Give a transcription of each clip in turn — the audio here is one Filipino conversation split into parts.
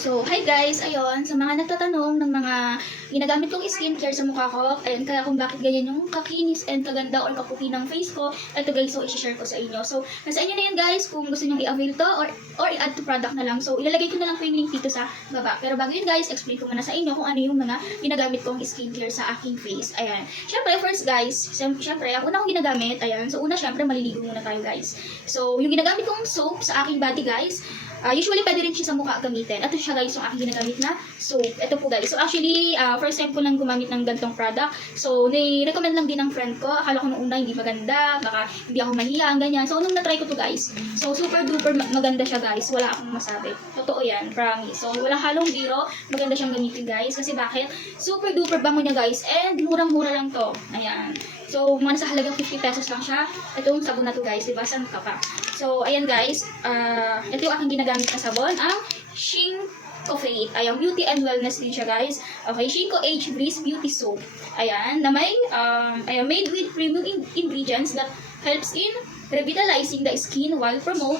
So, hi guys! Ayun, sa mga nagtatanong ng mga ginagamit kong skincare sa mukha ko, ayun, kaya kung bakit ganyan yung kakinis and kaganda or kaputi ng face ko, ito guys, so i-share ko sa inyo. So, nasa inyo na yan guys, kung gusto nyo i-avail to or i-add to product na lang. So, ilalagay ko na lang po yung link dito sa baba. Pero bago yun guys, explain ko muna sa inyo kung ano yung mga ginagamit kong skincare sa aking face. Ayan. Syempre, first guys, syempre, ang una kong ginagamit, ayan, so una syempre, maliligo muna tayo guys. So, yung ginagamit kong soap sa aking body guys, usually pwede rin siya sa mukha gamitin. Ito siya guys, yung aking ginagamit na soap. Ito po guys. So actually, first time ko lang gumamit ng gantong product. So, ni-recommend lang din ng friend ko. Akala ko nung una hindi maganda, baka hindi ako mahiya, ganyan. So, nung na-try ko to guys, so super duper maganda siya guys. Wala akong masabi. Totoo yan, promise. So, walang halong biro. Maganda siyang gamitin guys. Kasi bakit? Super duper bango niya guys. And murang-mura lang to. Ayan. So, mga nasa halagang 50 pesos lang siya. Ito yung sabon na to guys. Diba? San ka pa? So, ayan guys. Ito yung aking ginagamit na sabon. Ang Shinko Faith. Ayan, beauty and wellness din siya guys. Okay, Shinko Age Breeze Beauty Soap. Ayan, na may, made with premium ingredients that helps in revitalizing the skin while promote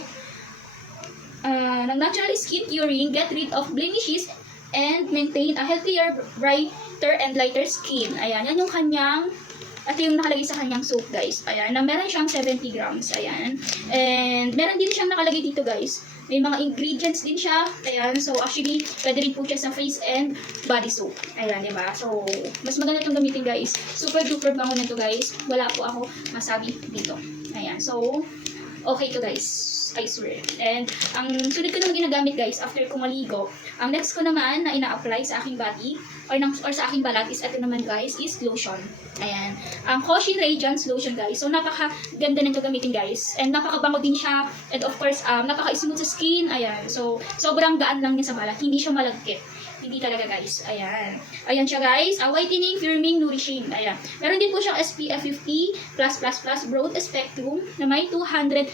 ng natural skin curing, get rid of blemishes, and maintain a healthier, brighter, and lighter skin. Ayan, yan yung kanyang ito yung nakalagay sa kanyang soap guys. Ayan, na meron siyang 70 grams. Ayan. And meron din siyang nakalagay dito guys. May mga ingredients din siya. Ayan, so actually, pwede rin po siya sa face and body soap. Ayan, diba? So, mas maganda itong gamitin guys. Super duper bango nito guys. Wala po ako masabi dito. Ayan, so, okay to guys. I swear. And ang sunod ko naman ginagamit guys after ko maligo, ang next ko naman na ina-apply sa aking body or sa aking balat is ito naman guys is lotion. Ayan. Ang Caution Radiance Lotion guys. So napaka-ganda nito gamitin guys. And napaka-bango din siya. And of course, napaka-smooth sa skin. Ayan. So sobrang gaan lang niya sa balat. Hindi siya malagkit. Hindi talaga guys. Ayan. Ayan siya guys. Whitening, firming, nourishing. Ayan. Meron din po siyang SPF 50+++ broad spectrum na may 250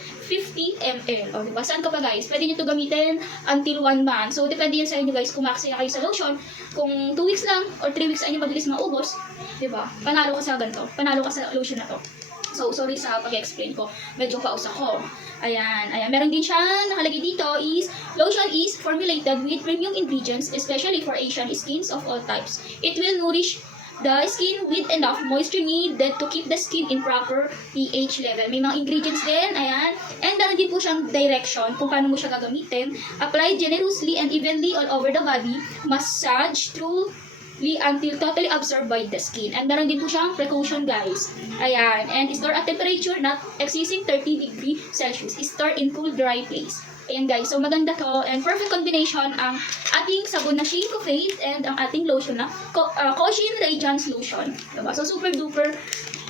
ml. O, diba? Saan ka pa guys? Pwede nyo ito gamitin until 1 month. So, depende yan sa inyo guys kung makasaya kayo sa lotion. Kung 2 weeks lang or 3 weeks ay nyo mabilis maubos, diba? Panalo ka sa ganito. Panalo ka sa lotion na to. So, sorry sa pag-explain ko. Medyo paus ako. Ayan, ayan. Meron din siya nakalagay dito is, lotion is formulated with premium ingredients, especially for Asian skins of all types. It will nourish the skin with enough moisture needed to keep the skin in proper pH level. May mga ingredients din, ayan. And meron din po siyang direction kung paano mo siya gagamitin. Apply generously and evenly all over the body. Massage through until totally absorbed by the skin. And meron din po siyang precaution guys. Ayan. And store at temperature not exceeding 30 degrees Celsius. Store in cool, dry place. Ayan guys. So maganda to. And perfect combination ang ating sabon na Shinko Faith and ang ating lotion na Caution Radiance Lotion. Diba? So super duper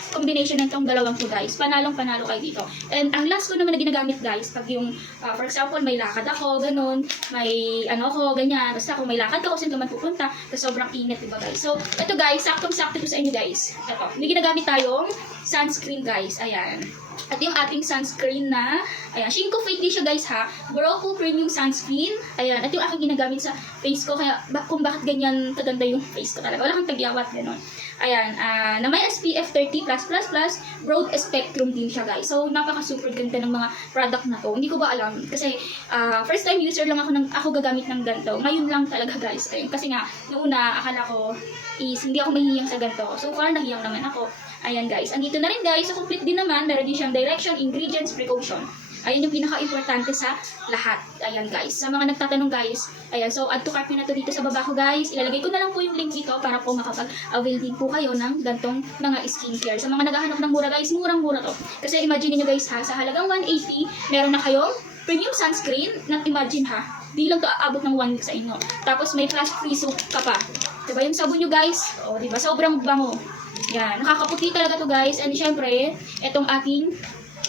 combination ng itong dalawang to guys. Panalong-panalo kayo dito. And ang last ko naman na ginagamit guys, pag yung, for example, may lakad ako, ganun, may ano ko, ganyan, basta kung may lakad ka, kung saan ka man pupunta, kasi sobrang init, diba guys? So, ito guys, saktong-sakto ko sa inyo guys. Ito, may ginagamit tayong sunscreen guys, ayan. At yung ating sunscreen na, ayan, Shinko Faith din siya guys ha, Broco Premium Sunscreen, ayan, at yung aking ginagamit sa face ko, kaya kung bakit ganyan kaganda yung face ko talaga, wala kang tagyawat, ganun. Ayan, na may SPF 30+++, broad spectrum din siya guys. So, napaka-super ganda ng mga product na to. Hindi ko ba alam, kasi first time user lang ako gagamit ng ganito. Ngayon lang talaga guys. Ayun, kasi nga, noong una, akala ko is hindi ako mahihiyang sa ganito. So far, nahiyang naman ako. Ayan guys, andito na rin guys. So, complete din naman. Meron din siyang direction, ingredients, precaution. Ayan yung pinaka-importante sa lahat. Ayan guys. Sa mga nagtatanong guys, ayan, so add to cart na to dito sa baba ko guys. Ilalagay ko na lang po yung link dito para po makapag-avail din po kayo ng gantong mga skincare. Sa mga naghahanap ng mura guys, murang-mura to. Kasi imagine niyo guys ha, sa halagang 180, meron na kayong premium sunscreen. Imagine ha, di lang to aabot ng 1 week sa inyo. Tapos may flash free soap ka pa. Diba yung sabon nyo guys? O diba, sobrang bango. Yan, nakakaputi talaga to guys. And syempre, etong ating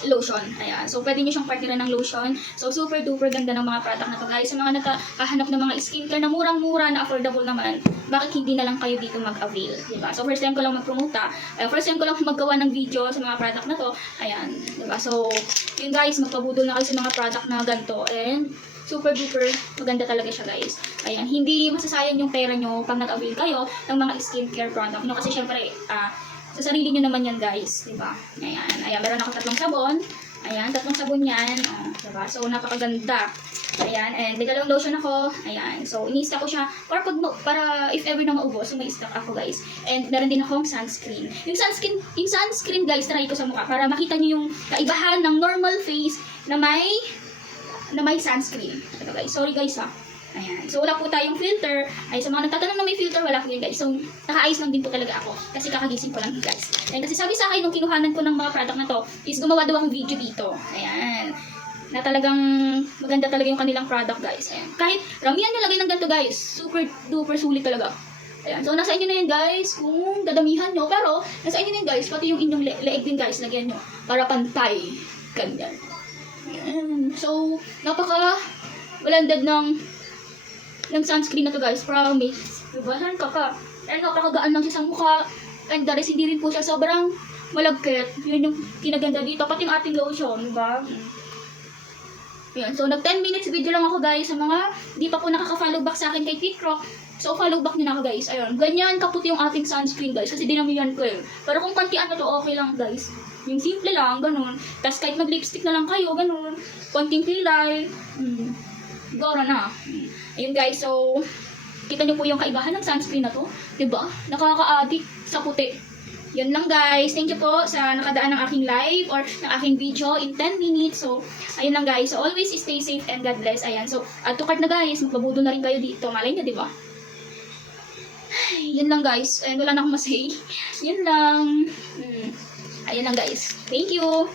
lotion. Ayan. So, pwede nyo siyang partiran ng lotion. So, super duper ganda ng mga product na to guys. Sa mga nakahanap ng mga skincare na murang-mura, na affordable naman, bakit hindi na lang kayo dito mag-avail? Diba? So, first time ko lang mag-promote ha. First time ko lang maggawa ng video sa mga product na to. Ayan. Diba? So, yun guys, magpabudol na kayo sa mga product na ganito. And, super duper maganda talaga siya guys. Ayan. Hindi masasayang yung pera nyo pag nag-avail kayo ng mga skincare product. No? Kasi syempre, sa sarili nyo naman yan guys, diba? Ayan, ayan, meron ako 3 sabon. Ayan, 3 sabon yan. Diba? So, napakaganda. Ayan, and legal lotion ako. Ayan, so ini-stock ko siya para if ever na maubos, so may stock ako guys. And meron din akong sunscreen. Yung sunscreen guys, try ko sa mukha para makita niyo yung kaibahan ng normal face na may sunscreen. Ito guys, sorry guys ha. Ayan, so wala po tayong filter. Ay, sa mga nagtatanong na may filter, wala po yun guys. So, nakaayos lang din po talaga ako. Kasi kakagising ko lang guys. And kasi sabi sa akin, nung kinuhanan ko ng mga product na to, is gumawa daw akong video dito. Ayan. Na talagang maganda talaga yung kanilang product guys. Ayan. Kahit ramihan nilagay ng ganito guys, super duper sulit talaga. Ayan. So nasa inyo na yan guys kung dadamihan nyo. Pero nasa inyo na yan guys, pati yung inyong leeg din guys, lagyan nyo para pantay. Ganyan. Ayan. So walandad ng sunscreen na to guys. Promise. Diba? Saan ka ka? Ayan, napakagaan lang siya sa mukha. And the rest, hindi rin po siya sobrang malagkit. Yun yung kinaganda dito. Pati yung ating lotion. Diba? Ayan, so nag 10 minutes video lang ako guys sa mga di pa po nakaka-follow back sa akin kay TikTok. So follow back nyo na ako guys. Ayun, ganyan kaputi yung ating sunscreen guys kasi dinamihan ko eh. Pero kung kontian na to okay lang guys. Yung simple lang, ganun. Tapos kahit mag-lipstick na lang kayo, ganun. Konting kilay. Gora na. Ayun guys, so kita nyo po yung kaibahan ng sunscreen na to. Diba? Nakaka-addict sa puti. Yun lang guys. Thank you po sa nakadaan ng aking live or ng aking video in 10 minutes. So, ayun lang guys. So, always stay safe and God bless. Ayan. So, add to cart na guys. Magpabudo na rin kayo dito. Malay nyo, diba? Yun lang guys. And wala na akong masay. Yun lang. Ayun lang guys. Thank you.